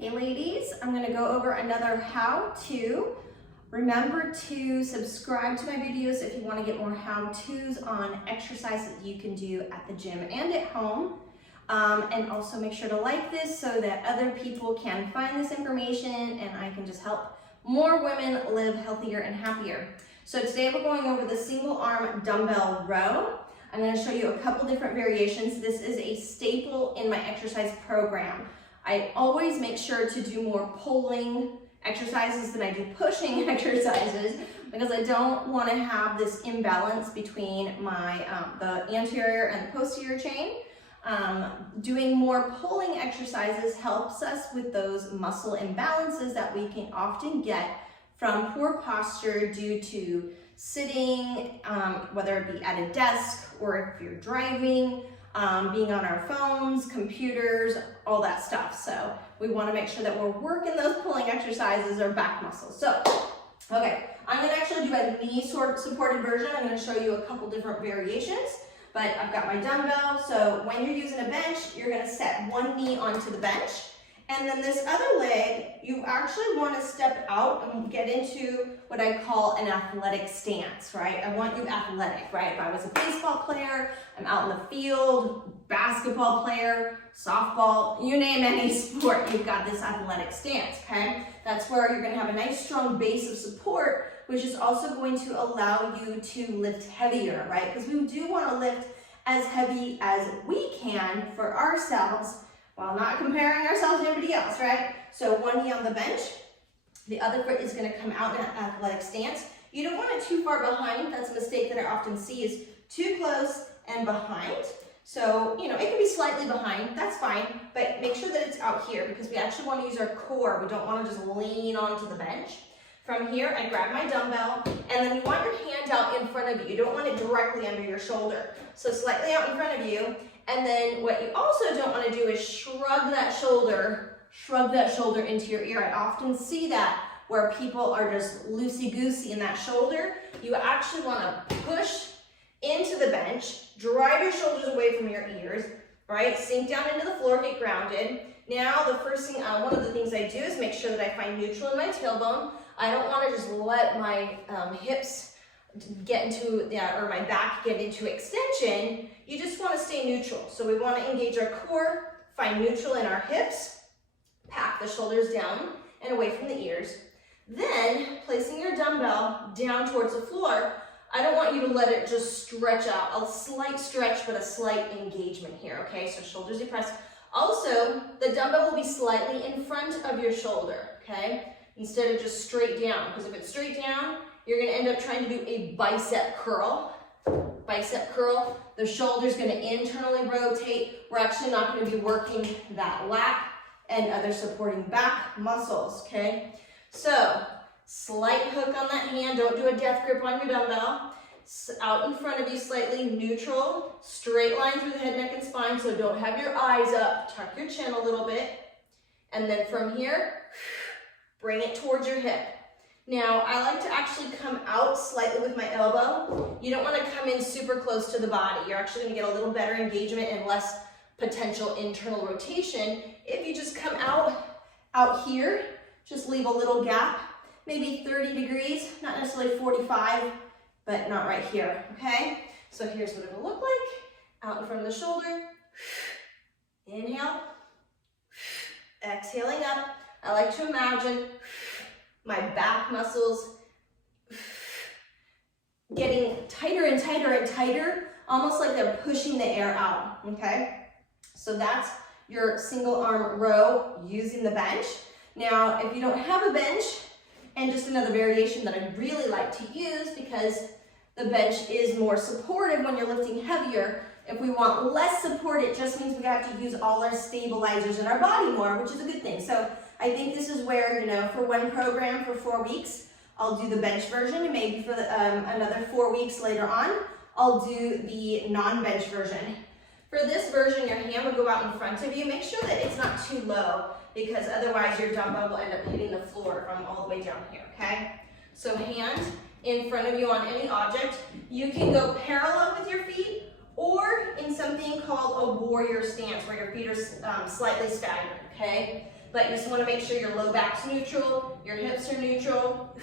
Hey ladies, I'm going to go over another how-to. Remember to subscribe to my videos if you want to get more how-tos on exercise that you can do at the gym and at home. And also make sure to like this so that other people can find this information and I can just help more women live healthier and happier. So today we're going over the single arm dumbbell row. I'm going to show you a couple different variations. This is a staple in my exercise program. I always make sure to do more pulling exercises than I do pushing exercises because I don't want to have this imbalance between my the anterior and the posterior chain. Doing more pulling exercises helps us with those muscle imbalances that we can often get from poor posture due to sitting, whether it be at a desk or if you're driving, being on our phones, computers, all that stuff. So we want to make sure that we're working those pulling exercises or back muscles. So, okay, I'm going to actually do a knee supported version. I'm going to show you a couple different variations, but I've got my dumbbell. So when you're using a bench, you're going to set one knee onto the bench. And then this other leg, you actually want to step out and get into what I call an athletic stance, right? I want you athletic, right? If I was a baseball player, I'm out in the field, basketball player, softball, you name any sport, you've got this athletic stance, okay? That's where you're going to have a nice strong base of support, which is also going to allow you to lift heavier, right? Because we do want to lift as heavy as we can for ourselves, while not comparing ourselves to anybody else, right? So one knee on the bench, the other foot is going to come out in an athletic stance. You don't want it too far behind. That's a mistake that I often see is too close and behind. So, you know, it can be slightly behind, that's fine, but make sure that it's out here because we actually want to use our core. We don't want to just lean onto the bench. From here, I grab my dumbbell, and then you want your hand out in front of you. You don't want it directly under your shoulder. So slightly out in front of you. And then what you also don't want to do is shrug that shoulder into your ear. I often see that where people are just loosey-goosey in that shoulder. You actually want to push into the bench, drive your shoulders away from your ears, right? Sink down into the floor, get grounded. Now the first thing, one of the things I do is make sure that I find neutral in my tailbone. I don't want to just let my hips get into, or my back get into extension. You just want to stay neutral. So we want to engage our core, find neutral in our hips, pack the shoulders down and away from the ears. Then placing your dumbbell down towards the floor, I don't want you to let it just stretch out. A slight stretch, but a slight engagement here, okay? So shoulders depressed. Also, the dumbbell will be slightly in front of your shoulder, okay? Instead of just straight down, because if it's straight down, you're going to end up trying to do a bicep curl. Bicep curl, the shoulder's going to internally rotate. We're actually not going to be working that lat and other supporting back muscles, okay? So, slight hook on that hand. Don't do a death grip on your dumbbell. Out in front of you slightly, neutral, straight line through the head, neck, and spine, so don't have your eyes up. Tuck your chin a little bit. And then from here, bring it towards your hip. Now, I like to actually come out slightly with my elbow. You don't want to come in super close to the body. You're actually going to get a little better engagement and less potential internal rotation. If you just come out here, just leave a little gap, maybe 30 degrees, not necessarily 45, but not right here, okay? So here's what it'll look like. Out in front of the shoulder. Inhale. Exhaling up. I like to imagine my back muscles getting tighter and tighter and tighter, almost like they're pushing the air out, okay? So that's your single arm row using the bench. Now, if you don't have a bench, and just another variation that I really like to use because the bench is more supportive when you're lifting heavier. If we want less support, it just means we have to use all our stabilizers in our body more, which is a good thing. So I think this is where, you know, for one program for 4 weeks, I'll do the bench version, and maybe for another 4 weeks later on, I'll do the non-bench version. For this version, your hand will go out in front of you. Make sure that it's not too low because otherwise your dumbbell will end up hitting the floor from all the way down here, okay? So hand in front of you on any object. You can go parallel with your feet or in something called a warrior stance where your feet are slightly staggered, okay? but you just want to make sure your low back's neutral, your hips are neutral.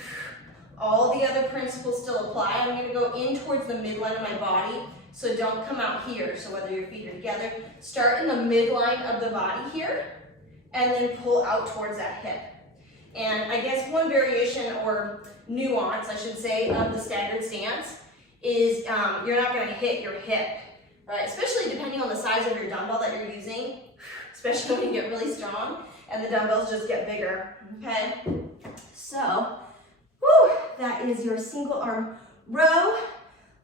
All the other principles still apply. I'm going to go in towards the midline of my body, so don't come out here. So whether your feet are together, start in the midline of the body here, and then pull out towards that hip. And I guess one variation or nuance, I should say, of the staggered stance is you're not going to hit your hip, right? Especially depending on the size of your dumbbell that you're using, especially when you get really strong and the dumbbells just get bigger, okay? So, whew, that is your single arm row.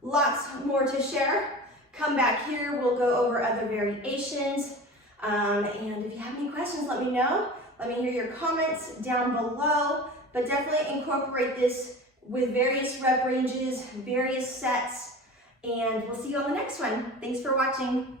Lots more to share. Come back here, we'll go over other variations. And if you have any questions, let me know. Let me hear your comments down below, but definitely incorporate this with various rep ranges, various sets, and we'll see you on the next one. Thanks for watching.